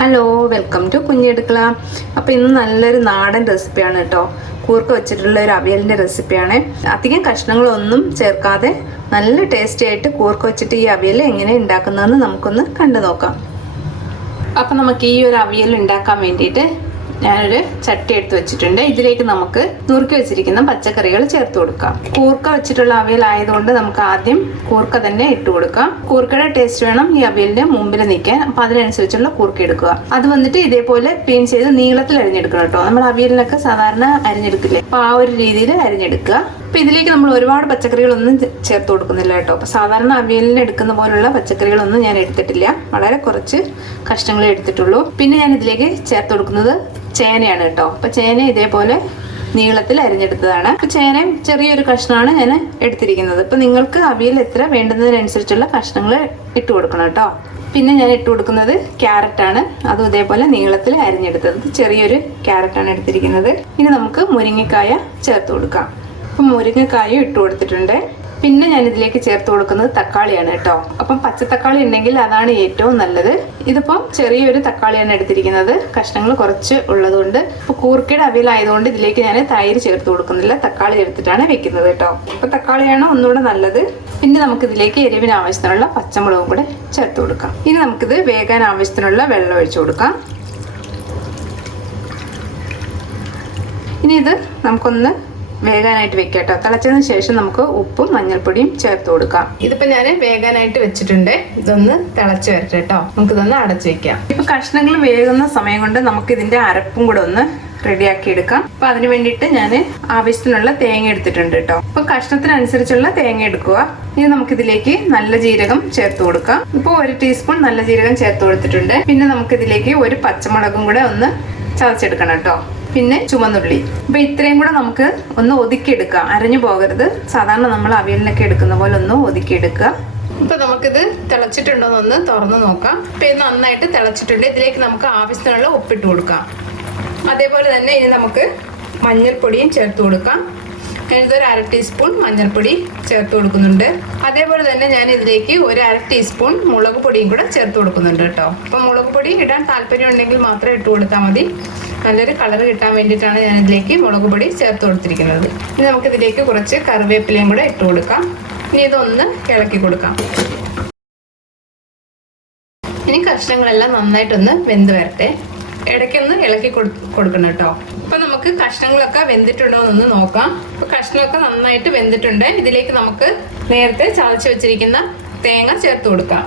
Hello, welcome to കുഞ്ഞെടുക്കള. അപ്പോൾ ഇന്ന് നല്ലൊരു നാടൻ റെസിപ്പിയാണ് കേട്ടോ. കൂർക്ക വെച്ചിട്ടുള്ള ഒരു അവിയലിൻ്റെ റെസിപ്പിയാണ്. അധികം കഷ്ണങ്ങളൊന്നും ചേർക്കാതെ നല്ല ടേസ്റ്റി ആയിട്ട് കൂർക്ക വെച്ചിട്ട് ഈ അവിയൽ എങ്ങനെ ഉണ്ടാക്കുന്നതെന്ന് നമുക്കൊന്ന് കണ്ടു നോക്കാം. അപ്പോൾ നമുക്ക് ഈ ഒരു അവിയൽ ഉണ്ടാക്കാൻ വേണ്ടിയിട്ട് ഞാനൊരു ചട്ടി എടുത്ത് വെച്ചിട്ടുണ്ട്. ഇതിലേക്ക് നമുക്ക് നുറുക്കി വെച്ചിരിക്കുന്ന പച്ചക്കറികൾ ചേർത്ത് കൊടുക്കാം. കൂർക്ക വെച്ചിട്ടുള്ള അവിയൽ ആയതുകൊണ്ട് നമുക്ക് ആദ്യം കൂർക്ക തന്നെ ഇട്ട് കൊടുക്കാം. കൂർക്കയുടെ ടേസ്റ്റ് വേണം ഈ അവിയലിന്റെ മുമ്പിൽ നിൽക്കാൻ. അപ്പൊ അതിനനുസരിച്ചുള്ള കൂർക്ക എടുക്കുക. അത് വന്നിട്ട് ഇതേപോലെ ക്ലീൻ ചെയ്ത് നീളത്തിൽ അരിഞ്ഞെടുക്കണം കേട്ടോ. നമ്മൾ അവിയലിനൊക്കെ സാധാരണ അരിഞ്ഞെടുക്കില്ലേ, അപ്പൊ ആ ഒരു രീതിയിൽ അരിഞ്ഞെടുക്കുക. അപ്പൊ ഇതിലേക്ക് നമ്മൾ ഒരുപാട് പച്ചക്കറികളൊന്നും ചേർത്ത് കൊടുക്കുന്നില്ല കേട്ടോ. അപ്പൊ സാധാരണ അവിയലിന് എടുക്കുന്ന പോലുള്ള പച്ചക്കറികളൊന്നും ഞാൻ എടുത്തിട്ടില്ല. വളരെ കുറച്ച് കഷ്ണങ്ങളെ എടുത്തിട്ടുള്ളൂ. പിന്നെ ഞാൻ ഇതിലേക്ക് ചേർത്ത് കൊടുക്കുന്നത് ചേനയാണ് കേട്ടോ. അപ്പൊ ചേന ഇതേപോലെ നീളത്തിൽ അരിഞ്ഞെടുത്തതാണ്. അപ്പൊ ചേന ചെറിയൊരു കഷ്ണമാണ് ഞാൻ എടുത്തിരിക്കുന്നത്. അപ്പൊ നിങ്ങൾക്ക് അവിയൽ എത്ര വേണ്ടുന്നതിനനുസരിച്ചുള്ള കഷ്ണങ്ങൾ ഇട്ട് കൊടുക്കണം കേട്ടോ. പിന്നെ ഞാൻ ഇട്ട് കൊടുക്കുന്നത് ക്യാരറ്റാണ്. അതും ഇതേപോലെ നീളത്തിൽ അരിഞ്ഞെടുത്തത്. ചെറിയൊരു ക്യാരറ്റാണ് എടുത്തിരിക്കുന്നത്. ഇനി നമുക്ക് മുരിങ്ങക്കായ ചേർത്ത് കൊടുക്കാം. അപ്പം മുരിങ്ങക്കായും ഇട്ട് കൊടുത്തിട്ടുണ്ട്. പിന്നെ ഞാൻ ഇതിലേക്ക് ചേർത്ത് കൊടുക്കുന്നത് തക്കാളിയാണ് കേട്ടോ. അപ്പം പച്ചത്തക്കാളി ഉണ്ടെങ്കിൽ അതാണ് ഏറ്റവും നല്ലത്. ഇതിപ്പം ചെറിയൊരു തക്കാളിയാണ് എടുത്തിരിക്കുന്നത്. കഷ്ണങ്ങൾ കുറച്ച് ഉള്ളതുകൊണ്ട് ഇപ്പൊ കൂർക്കയുടെ അവിയലായതുകൊണ്ട് ഇതിലേക്ക് ഞാൻ തൈര് ചേർത്ത് കൊടുക്കുന്നില്ല. തക്കാളി എടുത്തിട്ടാണ് വെക്കുന്നത് കേട്ടോ. അപ്പൊ തക്കാളിയാണ് ഒന്നുകൂടെ നല്ലത്. പിന്നെ നമുക്ക് ഇതിലേക്ക് എരിവിന് ആവശ്യത്തിനുള്ള പച്ചമുളകും കൂടെ ചേർത്ത് കൊടുക്കാം. ഇനി നമുക്കിത് വേകാൻ ആവശ്യത്തിനുള്ള വെള്ളം ഒഴിച്ചു കൊടുക്കാം. ഇനി ഇത് നമുക്കൊന്ന് വേകാനായിട്ട് വെക്കാം കേട്ടോ. തിളച്ചതിന് ശേഷം നമുക്ക് ഉപ്പും മഞ്ഞൾപ്പൊടിയും ചേർത്ത് കൊടുക്കാം. ഇതിപ്പോ ഞാൻ വേകാനായിട്ട് വെച്ചിട്ടുണ്ട്. ഇതൊന്ന് തിളച്ച് വരട്ടെ കേട്ടോ. നമുക്കിതൊന്ന് അടച്ചു വെക്കാം. ഇപ്പൊ കഷ്ണങ്ങൾ വേകുന്ന സമയം കൊണ്ട് നമുക്ക് ഇതിന്റെ അരപ്പും കൂടെ ഒന്ന് റെഡിയാക്കി എടുക്കാം. അപ്പൊ അതിന് വേണ്ടിയിട്ട് ഞാൻ ആവശ്യത്തിനുള്ള തേങ്ങ എടുത്തിട്ടുണ്ട് കേട്ടോ. അപ്പൊ കഷ്ണത്തിനനുസരിച്ചുള്ള തേങ്ങ എടുക്കുക. ഇനി നമുക്കിതിലേക്ക് നല്ല ജീരകം ചേർത്ത് കൊടുക്കാം. ഇപ്പൊ 1 ടീസ്പൂൺ നല്ല ജീരകം ചേർത്ത് കൊടുത്തിട്ടുണ്ട്. പിന്നെ നമുക്കിതിലേക്ക് ഒരു പച്ചമുളകും കൂടെ ഒന്ന് ചതച്ചെടുക്കണം കേട്ടോ. പിന്നെ ചുവന്നുള്ളി. അപ്പൊ ഇത്രയും കൂടെ നമുക്ക് ഒന്ന് ഒതുക്കിയെടുക്കാം. അരഞ്ഞു പോകരുത്. സാധാരണ നമ്മൾ അവിയലിനൊക്കെ എടുക്കുന്ന പോലെ ഒന്ന് ഒതുക്കിയെടുക്കുക. ഇപ്പൊ നമുക്കിത് തിളച്ചിട്ടുണ്ടോന്നൊന്ന് തുറന്നു നോക്കാം. ഇപ്പൊ ഇത് നന്നായിട്ട് തിളച്ചിട്ടുണ്ട്. ഇതിലേക്ക് നമുക്ക് ആവശ്യത്തിനുള്ള ഉപ്പിട്ട് കൊടുക്കാം. അതേപോലെ തന്നെ ഇനി നമുക്ക് മഞ്ഞൾപ്പൊടിയും ചേർത്ത് കൊടുക്കാം. ഞാനിതൊരു 1/2 ടീസ്പൂൺ മഞ്ഞൾപ്പൊടി ചേർത്ത് കൊടുക്കുന്നുണ്ട്. അതേപോലെ തന്നെ ഞാൻ ഇതിലേക്ക് ഒരു 1/2 ടീസ്പൂൺ മുളക് പൊടിയും കൂടെ ചേർത്ത് കൊടുക്കുന്നുണ്ട് കേട്ടോ. അപ്പൊ മുളക് പൊടി ഇടാൻ താല്പര്യം ഉണ്ടെങ്കിൽ മാത്രം ഇട്ട് കൊടുത്താൽ മതി. നല്ലൊരു കളർ കിട്ടാൻ വേണ്ടിയിട്ടാണ് ഞാൻ ഇതിലേക്ക് മുളക് പൊടി ചേർത്ത് കൊടുത്തിരിക്കുന്നത്. ഇനി നമുക്കിതിലേക്ക് കുറച്ച് കറിവേപ്പിലയും കൂടെ ഇട്ട് കൊടുക്കാം. ഇനി ഇതൊന്ന് ഇളക്കി കൊടുക്കാം. ഇനി കഷ്ണങ്ങളെല്ലാം നന്നായിട്ടൊന്ന് വെന്ത് വരട്ടെ. ഇടയ്ക്കൊന്ന് ഇളക്കി കൊടുക്കണം കേട്ടോ. അപ്പൊ നമുക്ക് കഷ്ണങ്ങളൊക്കെ വെന്തിട്ടുണ്ടോ എന്നൊന്ന് നോക്കാം. അപ്പൊ കഷ്ണമൊക്കെ നന്നായിട്ട് വെന്തിട്ടുണ്ട്. ഇതിലേക്ക് നമുക്ക് നേരത്തെ ചതച്ച് വെച്ചിരിക്കുന്ന തേങ്ങ ചേർത്ത് കൊടുക്കാം.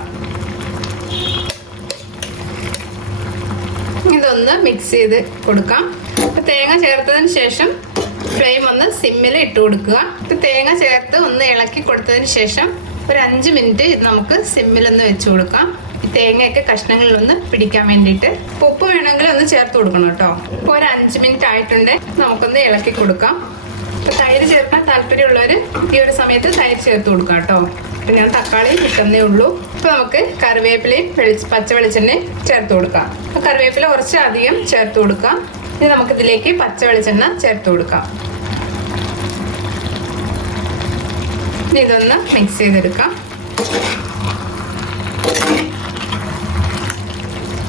ഇതൊന്ന് മിക്സ് ചെയ്ത് കൊടുക്കാം. അപ്പൊ തേങ്ങ ചേർത്തതിന് ശേഷം ഫ്ലെയിം ഒന്ന് സിമ്മിൽ ഇട്ട് കൊടുക്കുക. ഇപ്പൊ തേങ്ങ ചേർത്ത് ഒന്ന് ഇളക്കി കൊടുത്തതിന് ശേഷം ഒരു 5 മിനിറ്റ് ഇത് നമുക്ക് സിമ്മിലൊന്ന് വെച്ച് കൊടുക്കാം. ഈ തേങ്ങയൊക്കെ കഷ്ണങ്ങളിലൊന്ന് പിടിക്കാൻ വേണ്ടിയിട്ട്. ഉപ്പ് വേണമെങ്കിൽ ഒന്ന് ചേർത്ത് കൊടുക്കണം കേട്ടോ. ഇപ്പോൾ ഒരു 5 മിനിറ്റ് ആയിട്ടുണ്ട്. നമുക്കൊന്ന് ഇളക്കി കൊടുക്കാം. ഇപ്പൊ തൈര് ചേർക്കാൻ താല്പര്യമുള്ളവർ ഈ ഒരു സമയത്ത് തൈര് ചേർത്ത് കൊടുക്കാം കേട്ടോ. അപ്പൊ ഞാൻ തക്കാളി കിട്ടുന്നേ ഉള്ളൂ. ഇപ്പൊ നമുക്ക് കറിവേപ്പിലയും പച്ച വെളിച്ചെണ്ണയും ചേർത്ത് കൊടുക്കാം. അപ്പൊ കറിവേപ്പില കുറച്ച് അധികം ചേർത്ത് കൊടുക്കാം. ഇനി നമുക്കിതിലേക്ക് പച്ച വെളിച്ചെണ്ണ ചേർത്ത് കൊടുക്കാം. ഇനി ഇതൊന്ന് മിക്സ് ചെയ്തെടുക്കാം.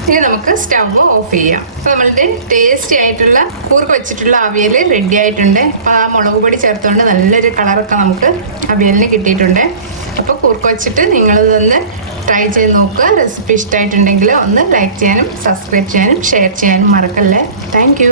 ഇനി നമുക്ക് സ്റ്റവ് ഓഫ് ചെയ്യാം. അപ്പോൾ നമ്മളുടെ ടേസ്റ്റി ആയിട്ടുള്ള കൂർക്ക വെച്ചിട്ടുള്ള അവിയൽ റെഡി ആയിട്ടുണ്ട്. അപ്പോൾ ആ മുളക് പൊടി ചേർത്തുകൊണ്ട് നല്ലൊരു കളറൊക്കെ നമുക്ക് അവിയലിന് കിട്ടിയിട്ടുണ്ട്. അപ്പോൾ കൂർക്ക വെച്ചിട്ട് നിങ്ങളിതൊന്ന് ട്രൈ ചെയ്ത് നോക്കുക. റെസിപ്പി ഇഷ്ടമായിട്ടുണ്ടെങ്കിൽ ഒന്ന് ലൈക്ക് ചെയ്യാനും സബ്സ്ക്രൈബ് ചെയ്യാനും ഷെയർ ചെയ്യാനും മറക്കല്ലേ. താങ്ക്